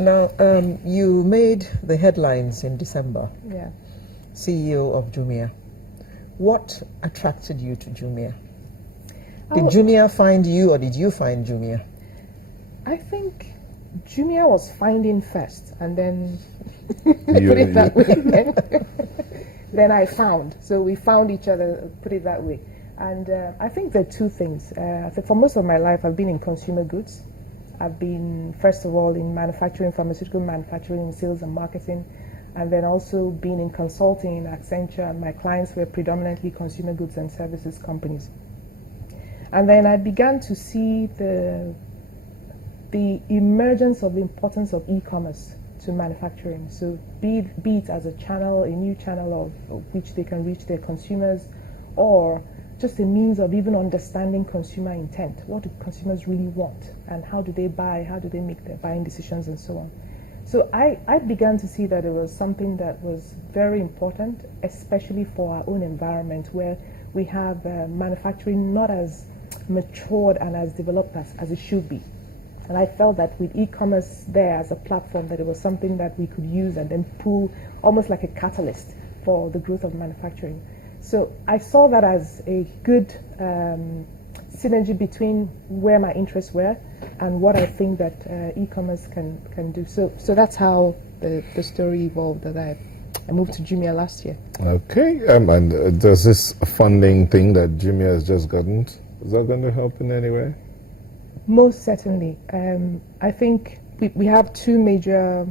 Now, you made the headlines in December. Yeah. CEO of Jumia. What attracted you to Jumia? Did Jumia find you, or did you find Jumia? I think Jumia was finding first, and then put it that way. Then I found. So we found each other, put it that way. And I think there are two things. I think for most of my life, I've been in consumer goods. I've been, first of all, in manufacturing, pharmaceutical manufacturing, sales and marketing, and then also been in consulting in Accenture. My clients were predominantly consumer goods and services companies. And then I began to see the emergence of the importance of e-commerce to manufacturing. So be it as a channel, a new channel of which they can reach their consumers, or just a means of even understanding consumer intent. What do consumers really want, and how do they buy, how do they make their buying decisions, and so on. So I began to see that it was something that was very important, especially for our own environment, where we have manufacturing not as matured and as developed as it should be. And I felt that with e-commerce there as a platform, that it was something that we could use and then pull almost like a catalyst for the growth of manufacturing. So I saw that as a good synergy between where my interests were and what I think that e-commerce can do. So that's how the story evolved, that I moved to Jumia last year. Okay, and does this funding thing that Jumia has just gotten, is that going to help in any way? Most certainly. I think we have two major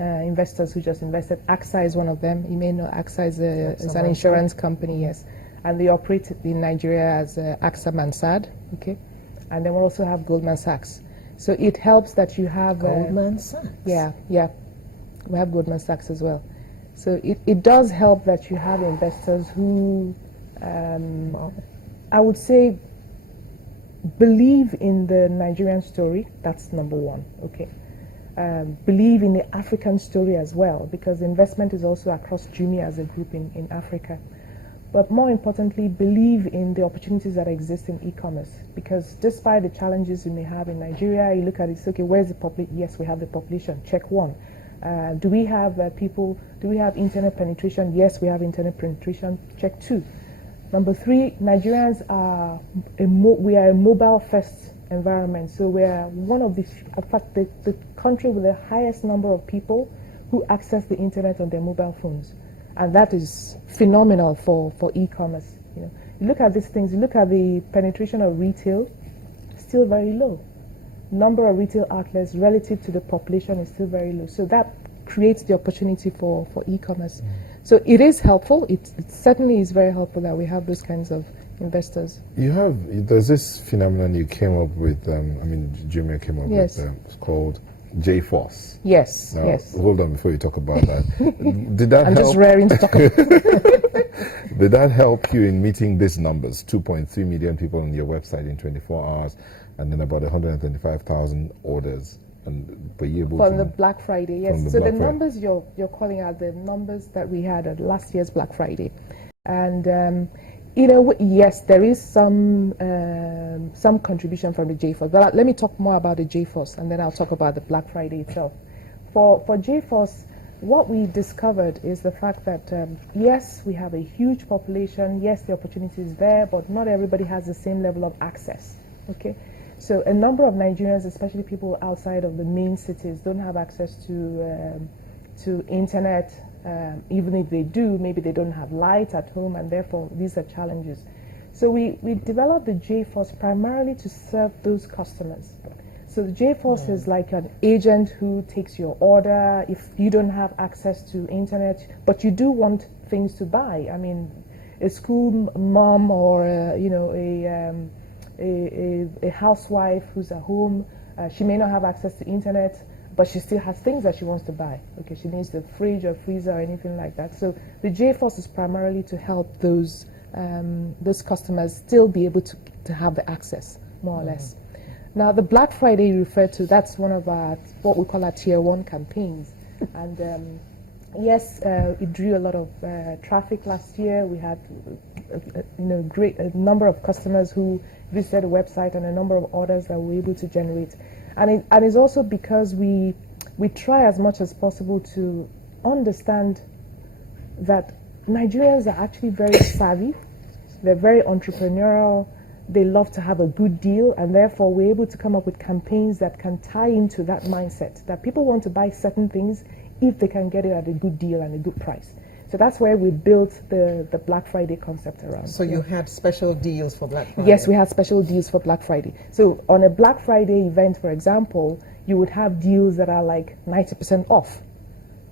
investors who just invested. AXA is one of them. You may know AXA is an insurance company, yes. And they operate in Nigeria as AXA Mansard, okay? And then we also have Goldman Sachs. So it helps that you have... Goldman Sachs? Yeah. We have Goldman Sachs as well. So it does help that you have investors who, I would say, believe in the Nigerian story. That's number one, okay? Believe in the African story as well, because investment is also across Jumia as a group in Africa. But more importantly, believe in the opportunities that exist in e-commerce, because despite the challenges you may have in Nigeria, you look at it, okay, where's the population? Yes, we have the population, check one. Do we have people, do we have internet penetration? Yes, we have internet penetration, check two. Number three, Nigerians are, we are a mobile-first environment, so we are one of the, in fact, the country with the highest number of people who access the internet on their mobile phones. And that is phenomenal for e-commerce. You look at these things, you look at the penetration of retail, still very low. Number of retail outlets relative to the population is still very low. So that creates the opportunity for e-commerce. So it is helpful. It certainly is very helpful that we have those kinds of investors. There's this phenomenon you came up with, Jumia came up with, it's called J-Force. Yes, now, yes. Hold on before you talk about that. Did that I'm help? just raring to talk about it. Did that help you in meeting these numbers? 2.3 million people on your website in 24 hours, and then about 125,000 orders. Were you able from the Black Friday, yes. So the numbers Friday. you're calling out, the numbers that we had at last year's Black Friday. And yes, there is some contribution from the J-Force. But let me talk more about the J-Force, and then I'll talk about the Black Friday itself. For J-Force, what we discovered is the fact that, yes, we have a huge population, yes, the opportunity is there, but not everybody has the same level of access, okay? So a number of Nigerians, especially people outside of the main cities, don't have access to internet. Even if they do, maybe they don't have light at home, and therefore these are challenges. So we developed the J-Force primarily to serve those customers. So the J-Force is like an agent who takes your order if you don't have access to internet, but you do want things to buy. I mean, a school mom or a housewife who's at home, she may not have access to internet, but she still has things that she wants to buy. Okay, she needs the fridge or freezer or anything like that. So the J-Force is primarily to help those customers still be able to have the access, more or less. Now, the Black Friday you referred to, that's one of our, what we call our Tier 1 campaigns. And yes, it drew a lot of traffic last year. We had a number of customers who visited the website and a number of orders that we were able to generate. And it's also because we we try as much as possible to understand that Nigerians are actually very savvy, they're very entrepreneurial, they love to have a good deal, and therefore we're able to come up with campaigns that can tie into that mindset, that people want to buy certain things if they can get it at a good deal and a good price. So that's where we built the Black Friday concept around. So you had special deals for Black Friday? Yes, we had special deals for Black Friday. So on a Black Friday event, for example, you would have deals that are like 90% off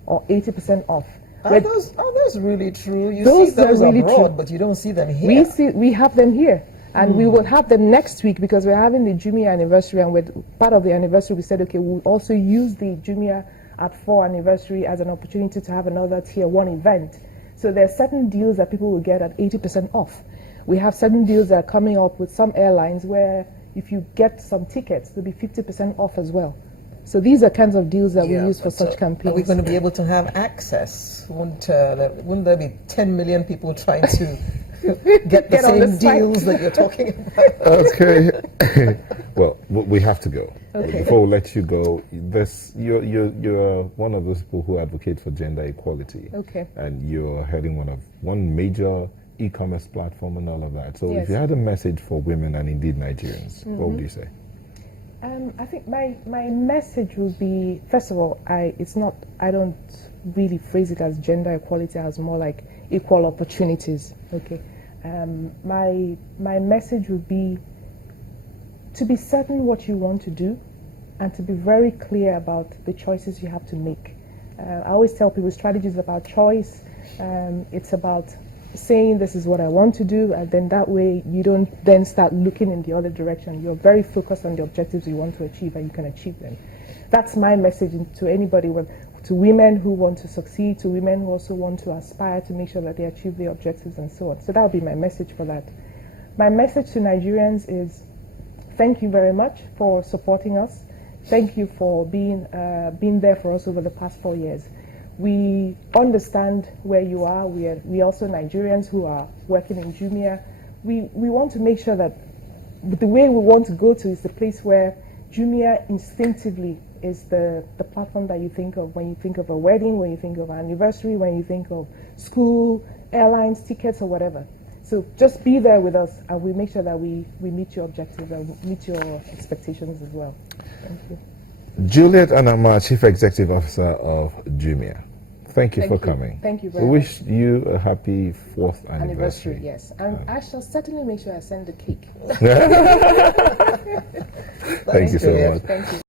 or 80% off. Are those really true? You Those see those are really abroad, true. but you don't see them here. We have them here. And we will have them next week because we're having the Jumia anniversary, and with part of the anniversary we said, okay, we'll also use the Jumia at 4 anniversary as an opportunity to have another tier 1 event. So there are certain deals that people will get at 80% off. We have certain deals that are coming up with some airlines where if you get some tickets, there'll be 50% off as well. So these are kinds of deals that we use for such campaigns. Are we going to be able to have access? Wouldn't there be 10 million people trying to get the same deals that you're talking about? Okay. Well, we have to go. Okay. Before we let you go, you're one of those people who advocate for gender equality. Okay. And you're heading one major e-commerce platform and all of that. So Yes. if you had a message for women and indeed Nigerians, what would you say? I think my message would be, first of all, I don't really phrase it as gender equality, as more like equal opportunities. Okay. My message would be to be certain what you want to do and to be very clear about the choices you have to make. I always tell people strategy is about choice. It's about saying this is what I want to do, and then that way you don't then start looking in the other direction. You're very focused on the objectives you want to achieve, and you can achieve them. That's my message to anybody, to women who want to succeed, to women who also want to aspire to make sure that they achieve their objectives and so on. So that would be my message for that. My message to Nigerians is thank you very much for supporting us. Thank you for being there for us over the past 4 years. We understand where you are. We also Nigerians who are working in Jumia. We want to make sure that the way we want to go to is the place where Jumia instinctively is the platform that you think of when you think of a wedding, when you think of an anniversary, when you think of school, airlines, tickets, or whatever. So just be there with us, and we make sure that we meet your objectives and meet your expectations as well. Thank you. Juliet Anammah, Chief Executive Officer of Jumia. Thank you for coming. Thank you very much. We much. wish you a happy 4th anniversary. Yes, and I shall certainly make sure I send the cake. Thank you so much. Thank you.